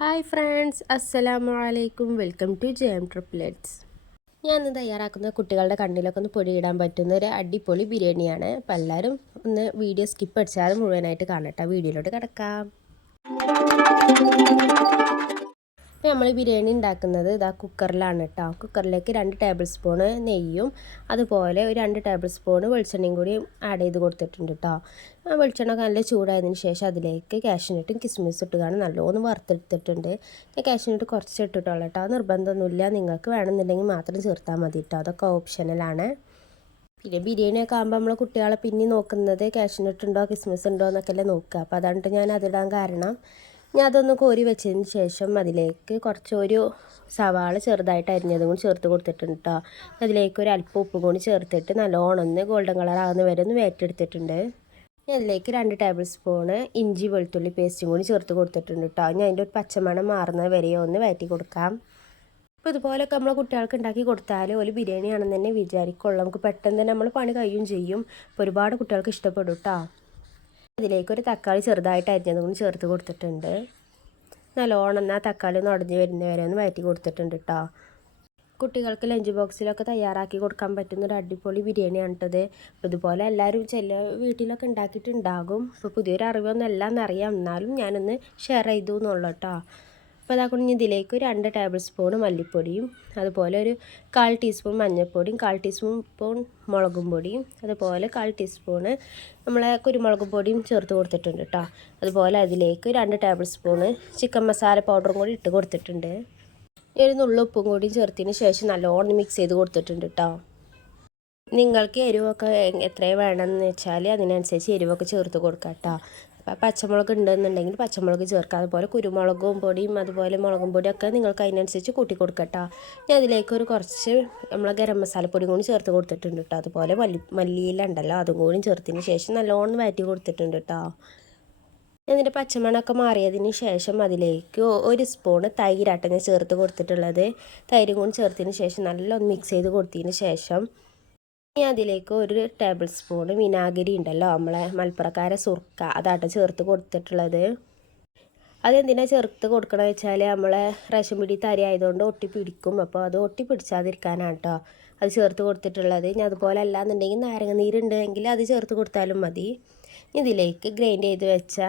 Hi friends, അസ്സലാമു അലൈക്കും. Welcome to JM triplets. ഞാൻ ഇന്ന് തയ്യാറാക്കുന്ന കുട്ടികളുടെ കണ്ണിലൊക്കെ ഒന്ന് പൊടിയിടാൻ പറ്റുന്ന ഒരു അടിപൊളി ബിരിയാണിയാണ്. അപ്പോൾ എല്ലാവരും ഒന്ന് വീഡിയോ സ്കിപ്പ് അടിച്ചാൽ മുഴുവനായിട്ട് കാണട്ടെ. വീഡിയോയിലോട്ട് കിടക്കാം. അപ്പോൾ നമ്മൾ ബിരിയാണി ഉണ്ടാക്കുന്നത് ഇതാ കുക്കറിലാണ് കേട്ടോ. കുക്കറിലേക്ക് 2 ടേബിൾ സ്പൂണ് നെയ്യും അതുപോലെ ഒരു 2 ടേബിൾ സ്പൂണ് വെളിച്ചെണ്ണയും കൂടി ആഡ് ചെയ്ത് കൊടുത്തിട്ടുണ്ട് കേട്ടോ. ആ വെളിച്ചെണ്ണ നല്ല ചൂടായതിന് ശേഷം അതിലേക്ക് കാഷ്യൂനട്ടും കിസ്മിസും ഇട്ടുകാണ് നല്ലോണം വറുത്തെടുത്തിട്ടുണ്ട്. ഞാൻ കാഷ്യൂനട്ട് കുറച്ച് ഇട്ടിട്ടുള്ളൂ കേട്ടോ. നിർബന്ധമൊന്നുമില്ല, നിങ്ങൾക്ക് വേണമെന്നുണ്ടെങ്കിൽ മാത്രം ചേർത്താൽ മതി കേട്ടോ. അതൊക്കെ ഓപ്ഷനലാണ്. പിന്നെ ബിരിയാണിയൊക്കെ ആകുമ്പോൾ നമ്മൾ കുട്ടികളെ പിന്നെ നോക്കുന്നത് കാഷ്യൂനട്ട് ഉണ്ടോ കിസ്മിസ് ഉണ്ടോ എന്നൊക്കെയല്ലേ നോക്കുക. അപ്പോൾ അതാണ് ഞാൻ അതിടാൻ കാരണം. ഞാൻ അതൊന്ന് കോരി വെച്ചതിന് ശേഷം അതിലേക്ക് ഒരു സവാള ചെറുതായിട്ട് അരിഞ്ഞതും കൂടി ചേർത്ത് കൊടുത്തിട്ടുണ്ട് കേട്ടോ. അതിലേക്ക് ഒരു അല്പം ഉപ്പും കൂടി ചേർത്തിട്ട് നല്ലോണം ഒന്ന് ഗോൾഡൻ കളർ ആകുന്ന വരെ ഒന്ന് വേറ്റെടുത്തിട്ടുണ്ട്. അതിലേക്ക് 2 ടേബിൾ സ്പൂണ് ഇഞ്ചി വെളുത്തുള്ളി പേസ്റ്റും കൂടി ചേർത്ത് കൊടുത്തിട്ടുണ്ട് കേട്ടോ. ഞാൻ അതിൻ്റെ ഒരു പച്ചമണം മാറുന്നത് വരെ ഒന്ന് വഴറ്റി കൊടുക്കാം. അപ്പോൾ ഇതുപോലൊക്കെ നമ്മൾ കുട്ടികൾക്ക് ഉണ്ടാക്കി കൊടുത്താൽ ഒരു ബിരിയാണി ആണെന്ന് തന്നെ വിചാരിക്കുള്ളൂ. നമുക്ക് പെട്ടെന്ന് തന്നെ നമ്മൾ പണി കഴിയും ചെയ്യും. അപ്പോൾ ഒരുപാട് കുട്ടികൾക്ക് ഇഷ്ടപ്പെടും കേട്ടോ. അതിലേക്ക് ഒരു തക്കാളി ചെറുതായിട്ട് അരിഞ്ഞതും കൂടി ചേർത്ത് കൊടുത്തിട്ടുണ്ട്. നല്ലോണം എന്നാൽ തക്കാളി ഒന്ന് ഉടഞ്ഞ് വരുന്നവരെ ഒന്ന് വഴറ്റി കൊടുത്തിട്ടുണ്ട് കേട്ടോ. കുട്ടികൾക്ക് ലഞ്ച് ബോക്സിലൊക്കെ തയ്യാറാക്കി കൊടുക്കാൻ പറ്റുന്ന ഒരു അടിപൊളി ബിരിയാണിയാണ് കേട്ടത്. അപ്പോൾ ഇതുപോലെ എല്ലാവരും ചില വീട്ടിലൊക്കെ ഉണ്ടാക്കിയിട്ടുണ്ടാകും. ഇപ്പോൾ പുതിയൊരു അറിവൊന്നും എല്ലാം എന്നറിയാം, എന്നാലും ഞാനൊന്ന് ഷെയർ ചെയ്തു എന്നുള്ളൂ കേട്ടോ. അപ്പോൾ അതാകൊണ്ട് ഇതിലേക്ക് 2 ടേബിൾ സ്പൂൺ മല്ലിപ്പൊടിയും അതുപോലെ ഒരു 1/4 ടീസ്പൂൺ മഞ്ഞൾപ്പൊടിയും 1/4 ടീസ്പൂൺ മുളകും പൊടിയും അതുപോലെ 1/4 ടീസ്പൂണ് നമ്മളെ കുരുമുളക് പൊടിയും ചേർത്ത് കൊടുത്തിട്ടുണ്ട് കേട്ടോ. അതുപോലെ അതിലേക്ക് 2 ടേബിൾ സ്പൂണ് ചിക്കൻ മസാല പൗഡറും കൂടി ഇട്ട് കൊടുത്തിട്ടുണ്ട്. ഒരു നുള്ളു ഉപ്പും കൂടി ചേർത്തതിന് ശേഷം നല്ലോണം മിക്സ് ചെയ്ത് കൊടുത്തിട്ടുണ്ട് കേട്ടോ. നിങ്ങൾക്ക് എരിവൊക്കെ എത്രയും വേണമെന്ന് വെച്ചാൽ അതിനനുസരിച്ച് എരിവൊക്കെ ചേർത്ത് കൊടുക്കാം കേട്ടോ. പച്ചമുളക് ഉണ്ടെന്നുണ്ടെങ്കിൽ പച്ചമുളക് ചേർക്കുക. അതുപോലെ കുരുമുളകും പൊടിയും അതുപോലെ മുളകും പൊടിയൊക്കെ നിങ്ങൾക്ക് അതിനനുസരിച്ച് കൂട്ടി കൊടുക്കട്ടോ. ഞാൻ അതിലേക്ക് കുറച്ച് നമ്മളെ ഗരം മസാലപ്പൊടി കൂടി ചേർത്ത് കൊടുത്തിട്ടുണ്ട് കേട്ടോ. അതുപോലെ മല്ലിയില ഉണ്ടല്ലോ അതും കൂടി ചേർത്തതിന് ശേഷം നല്ലോണം വഴറ്റി കൊടുത്തിട്ടുണ്ട് കേട്ടോ. എന്നിട്ട് പച്ചമണമൊക്കെ മാറിയതിന് ശേഷം അതിലേക്ക് 1 സ്പൂണ് തൈരാട്ടം ഞാൻ ചേർത്ത് കൊടുത്തിട്ടുള്ളത്. തൈരും കൂടി ചേർത്തതിന് ശേഷം നല്ലോണം മിക്സ് ചെയ്ത് കൊടുത്തതിന് ശേഷം അതിലേക്ക് 1 ടേബിൾ സ്പൂൺ വിനാഗിരി ഉണ്ടല്ലോ നമ്മളെ മലപ്പുറക്കാരെ സുർക്ക അതാട്ടോ ചേർത്ത് കൊടുത്തിട്ടുള്ളത്. അതെന്തിനാണ് ചേർത്ത് കൊടുക്കണമെന്ന് വെച്ചാൽ നമ്മളെ റേഷൻ പിടിയത്തെ അരി ആയതുകൊണ്ട് ഒട്ടിപ്പിടിക്കും. അപ്പോൾ അത് ഒട്ടിപ്പിടിച്ചാതിരിക്കാനാണ് കേട്ടോ അത് ചേർത്ത് കൊടുത്തിട്ടുള്ളത്. ഇനി അതുപോലെ അല്ലാന്നുണ്ടെങ്കിൽ നാരങ്ങ നീരുണ്ടെങ്കിൽ അത് ചേർത്ത് കൊടുത്താലും മതി. ഇതിലേക്ക് ഗ്രൈൻഡ് ചെയ്ത് വെച്ച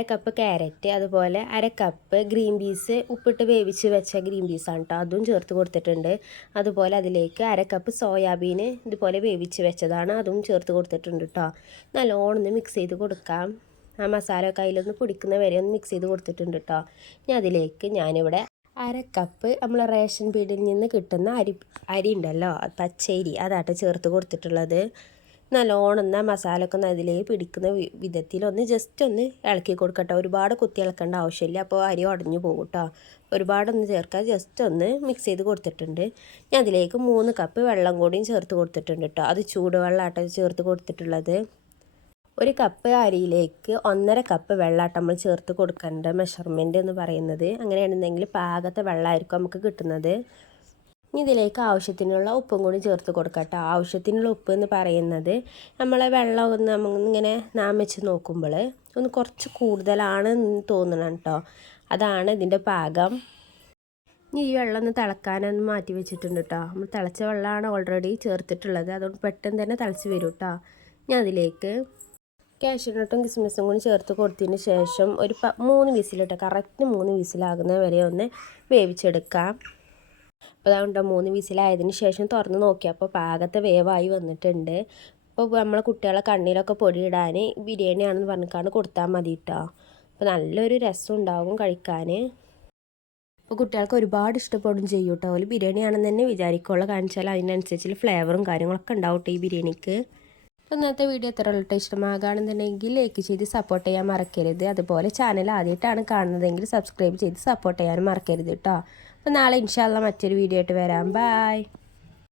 1 കപ്പ് ക്യാരറ്റ് അതുപോലെ 1 കപ്പ് ഗ്രീൻ പീസ് ഉപ്പിട്ട് വേവിച്ച് വെച്ച ഗ്രീൻ പീസാണ് കേട്ടോ, അതും ചേർത്ത് കൊടുത്തിട്ടുണ്ട്. അതുപോലെ അതിലേക്ക് 1 കപ്പ് സോയാബീൻ ഇതുപോലെ വേവിച്ച് വെച്ചതാണ്, അതും ചേർത്ത് കൊടുത്തിട്ടുണ്ട് കേട്ടോ. നല്ലോണം ഒന്ന് മിക്സ് ചെയ്ത് കൊടുക്കാം. ആ മസാല ഒക്കെ അതിലൊന്ന് പിടിക്കുന്ന വരെ ഒന്ന് മിക്സ് ചെയ്ത് കൊടുത്തിട്ടുണ്ട് കേട്ടോ. ഇനി അതിലേക്ക് ഞാനിവിടെ 1 കപ്പ് നമ്മൾ റേഷൻ പീടിയിൽ നിന്ന് കിട്ടുന്ന അരി ഉണ്ടല്ലോ പച്ചരി അതാട്ടോ ചേർത്ത് കൊടുത്തിട്ടുള്ളത്. നല്ലോണം എന്നാൽ മസാല ഒക്കെ അതിലേക്ക് പിടിക്കുന്ന വിധത്തിൽ ജസ്റ്റ് ഒന്ന് ഇളക്കി കൊടുക്കട്ടോ. ഒരുപാട് കുത്തി ഇളക്കേണ്ട ആവശ്യമില്ല, അപ്പോൾ അരി ഉടഞ്ഞു പോകും കേട്ടോ. ഒരുപാടൊന്ന് ചേർക്കാൻ ജസ്റ്റ് ഒന്ന് മിക്സ് ചെയ്ത് കൊടുത്തിട്ടുണ്ട്. ഞാൻ അതിലേക്ക് 3 കപ്പ് വെള്ളം കൂടിയും ചേർത്ത് കൊടുത്തിട്ടുണ്ട് കേട്ടോ. അത് ചൂടുവെള്ളമാട്ടോ ചേർത്ത് കൊടുത്തിട്ടുള്ളത്. 1 കപ്പ് അരിയിലേക്ക് 1.5 കപ്പ് വെള്ളമാട്ടോ നമ്മൾ ചേർത്ത് കൊടുക്കേണ്ട മെഷർമെൻറ്റ് എന്ന് പറയുന്നത്. അങ്ങനെയാണെന്നുണ്ടെങ്കിൽ പാകത്തെ വെള്ളമായിരിക്കും നമുക്ക് കിട്ടുന്നത്. ഇനി ഇതിലേക്ക് ആവശ്യത്തിനുള്ള ഉപ്പും കൂടി ചേർത്ത് കൊടുക്കട്ടോ. ആവശ്യത്തിനുള്ള ഉപ്പ് എന്ന് പറയുന്നത് നമ്മളെ വെള്ളം ഒന്ന് നമ്മളിങ്ങനെ വെച്ച് നോക്കുമ്പോൾ ഒന്ന് കുറച്ച് കൂടുതലാണ് തോന്നണം കേട്ടോ. അതാണ് ഇതിൻ്റെ പാകം. ഇനി ഈ വെള്ളം ഒന്ന് തിളക്കാനൊന്ന് മാറ്റി വെച്ചിട്ടുണ്ട് കേട്ടോ. നമ്മൾ തിളച്ച വെള്ളമാണ് ഓൾറെഡി ചേർത്തിട്ടുള്ളത്, അതുകൊണ്ട് പെട്ടെന്ന് തന്നെ തിളച്ച് വരും കേട്ടോ. ഞാൻ അതിലേക്ക് കാഷ്യൂനട്ടും കിസ്മിസും കൂടി ചേർത്ത് കൊടുത്തതിന് ശേഷം ഒരു 3 വിസിലിട്ടോ, കറക്റ്റ് 3 വിസിലാകുന്ന വരെ ഒന്ന് വേവിച്ചെടുക്കാം. അപ്പോൾ അതുകൊണ്ട് 3 വിസിലായതിന് ശേഷം തുറന്ന് നോക്കിയപ്പോൾ പാകത്തെ വേവായി വന്നിട്ടുണ്ട്. അപ്പോൾ നമ്മളെ കുട്ടികളെ കണ്ണിലൊക്കെ പൊടിയിടാൻ ബിരിയാണിയാണെന്ന് പറഞ്ഞിട്ടാണ് കൊടുത്താൽ മതി കേട്ടോ. അപ്പോൾ നല്ലൊരു രസം ഉണ്ടാകും കഴിക്കാൻ. അപ്പോൾ കുട്ടികൾക്ക് ഒരുപാട് ഇഷ്ടപ്പെടും ചെയ്യും കേട്ടോ. ഒരു ബിരിയാണിയാണെന്ന് തന്നെ വിചാരിക്കുള്ളൂ, കാണിച്ചാൽ അതിനനുസരിച്ചുള്ള ഫ്ലേവറും കാര്യങ്ങളൊക്കെ ഉണ്ടാവും കേട്ടോ ഈ ബിരിയാണിക്ക്. അപ്പോൾ ഇന്നത്തെ വീഡിയോ എത്ര ഉള്ളൂ ഇഷ്ടമാകുകയാണെന്നുണ്ടെങ്കിൽ ലൈക്ക് ചെയ്ത് സപ്പോർട്ട് ചെയ്യാൻ മറക്കരുത്. അതുപോലെ ചാനൽ ആദ്യമായിട്ടാണ് കാണുന്നതെങ്കിൽ സബ്സ്ക്രൈബ് ചെയ്ത് സപ്പോർട്ട് ചെയ്യാനും മറക്കരുത് കേട്ടോ. അപ്പോൾ നാളെ ഇൻഷാ അല്ലാഹ് മറ്റൊരു വീഡിയോ ആയിട്ട് വരാം. ബൈ.